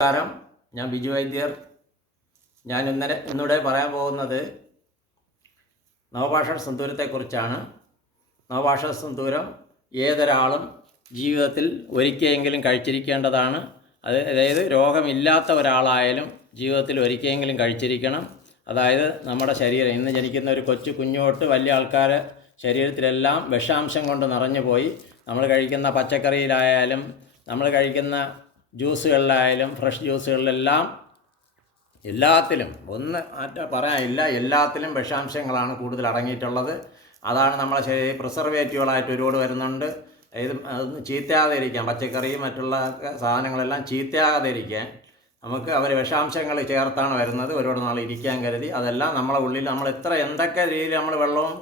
നമസ്കാരം, ഞാൻ ബിജു വൈദ്യർ. ഞാൻ ഇന്നിവിടെ പറയാൻ പോകുന്നത് നവഭാഷ സിന്ദൂരത്തെക്കുറിച്ചാണ്. നവഭാഷ സിന്ദൂരം ഏതൊരാളും ജീവിതത്തിൽ ഒരിക്കലെങ്കിലും കഴിച്ചിരിക്കേണ്ടതാണ്. അതായത് രോഗമില്ലാത്ത ഒരാളായാലും ജീവിതത്തിൽ ഒരിക്കലെങ്കിലും കഴിച്ചിരിക്കണം. അതായത് നമ്മുടെ ശരീരം ഇന്ന് ജനിക്കുന്ന ഒരു കൊച്ചു കുഞ്ഞു തൊട്ട് വലിയ ആൾക്കാരെ ശരീരത്തിലെല്ലാം വിഷാംശം കൊണ്ട് നിറഞ്ഞു പോയി. നമ്മൾ കഴിക്കുന്ന പച്ചക്കറിയിലായാലും നമ്മൾ കഴിക്കുന്ന ജ്യൂസുകളിലായാലും ഫ്രഷ് ജ്യൂസുകളിലെല്ലാം എല്ലാത്തിലും പറയാനില്ല, എല്ലാത്തിലും വിഷാംശങ്ങളാണ് കൂടുതൽ അടങ്ങിയിട്ടുള്ളത്. അതാണ് നമ്മളെ ശരീരം പ്രിസർവേറ്റീവുകളായിട്ട് ഒരുപാട് വരുന്നുണ്ട്. ഇത് അതൊന്നും ചീത്തയാകാതെ ഇരിക്കാൻ, പച്ചക്കറിയും മറ്റുള്ള സാധനങ്ങളെല്ലാം ചീത്തയാകാതെ ഇരിക്കാൻ നമുക്ക് അവർ വിഷാംശങ്ങൾ ചേർത്താണ് വരുന്നത്. ഒരുപാട് നാൾ ഇരിക്കാൻ കരുതി അതെല്ലാം നമ്മളെ ഉള്ളിൽ നമ്മൾ എന്തൊക്കെ രീതിയിൽ നമ്മൾ വെള്ളവും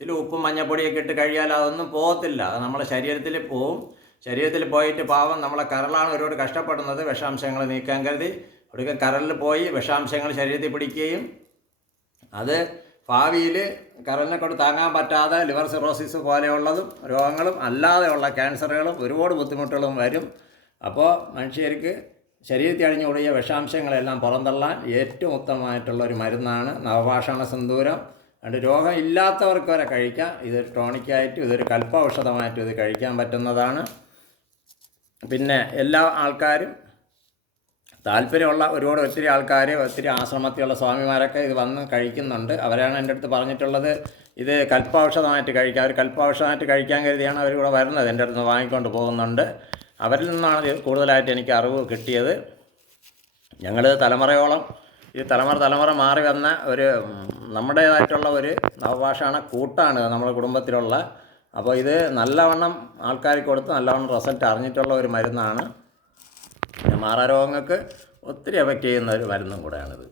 ഇതിൽ ഉപ്പും മഞ്ഞപ്പൊടിയൊക്കെ ഇട്ട് കഴിയാൽ അതൊന്നും പോകത്തില്ല. അത് നമ്മളെ ശരീരത്തിൽ പോവും. ശരീരത്തിൽ പോയിട്ട് പാവം നമ്മളെ കരളാണ് ഒരുപാട് കഷ്ടപ്പെടുന്നത് വിഷാംശങ്ങൾ നീക്കാൻ കരുതി. ഒടുക്കം കരളിൽ പോയി വിഷാംശങ്ങൾ ശരീരത്തിൽ പിടിക്കുകയും അത് ഭാവിയിൽ കരളിനെ കൊണ്ട് താങ്ങാൻ പറ്റാതെ ലിവർ സിറോസിസ് പോലെയുള്ളതും രോഗങ്ങളും അല്ലാതെയുള്ള ക്യാൻസറുകളും ഒരുപാട് ബുദ്ധിമുട്ടുകളും വരും. അപ്പോൾ മനുഷ്യർക്ക് ശരീരത്തിൽ അടിഞ്ഞുകൂടിയ വിഷാംശങ്ങളെല്ലാം പുറന്തള്ളാൻ ഏറ്റവും ഉത്തമമായിട്ടുള്ള ഒരു മരുന്നാണ് നവഭാഷണ സിന്ദൂരം. അതുകൊണ്ട് രോഗം ഇല്ലാത്തവർക്ക് വരെ കഴിക്കാം. ഇതൊരു ടോണിക്കായിട്ടും ഇതൊരു കൽപ്പൌഷധമായിട്ടും ഇത് കഴിക്കാൻ പറ്റുന്നതാണ്. പിന്നെ എല്ലാ ആൾക്കാരും താല്പര്യമുള്ള ഒത്തിരി ആൾക്കാർ, ഒത്തിരി ആശ്രമത്തിലുള്ള സ്വാമിമാരൊക്കെ ഇത് വന്ന് കഴിക്കുന്നുണ്ട്. അവരാണ് എൻ്റെ അടുത്ത് പറഞ്ഞിട്ടുള്ളത് ഇത് കൽപ്പൌഷധമായിട്ട് കഴിക്കാം. അവർ കൽപ്പൌഷധമായിട്ട് കഴിക്കാൻ കരുതിയാണ് അവരിവിടെ വരുന്നത്. എൻ്റെ അടുത്ത് വാങ്ങിക്കൊണ്ട് പോകുന്നുണ്ട്. അവരിൽ നിന്നാണ് കൂടുതലായിട്ട് എനിക്ക് അറിവ് കിട്ടിയത്. ഞങ്ങൾ തലമുറയോളം ഈ തലമുറ മാറി വന്ന ഒരു നമ്മുടേതായിട്ടുള്ള ഒരു നവഭാഷാണ കൂട്ടാണ് നമ്മുടെ കുടുംബത്തിലുള്ള. അപ്പോൾ ഇത് നല്ലവണ്ണം ആൾക്കാർക്ക് കൊടുത്ത് നല്ലവണ്ണം റിസൾട്ട് അറിഞ്ഞിട്ടുള്ള ഒരു മരുന്നാണ്. മാറാരോഗങ്ങൾക്ക് ഒത്തിരി എഫക്റ്റ് ചെയ്യുന്ന ഒരു മരുന്നും കൂടെയാണിത്.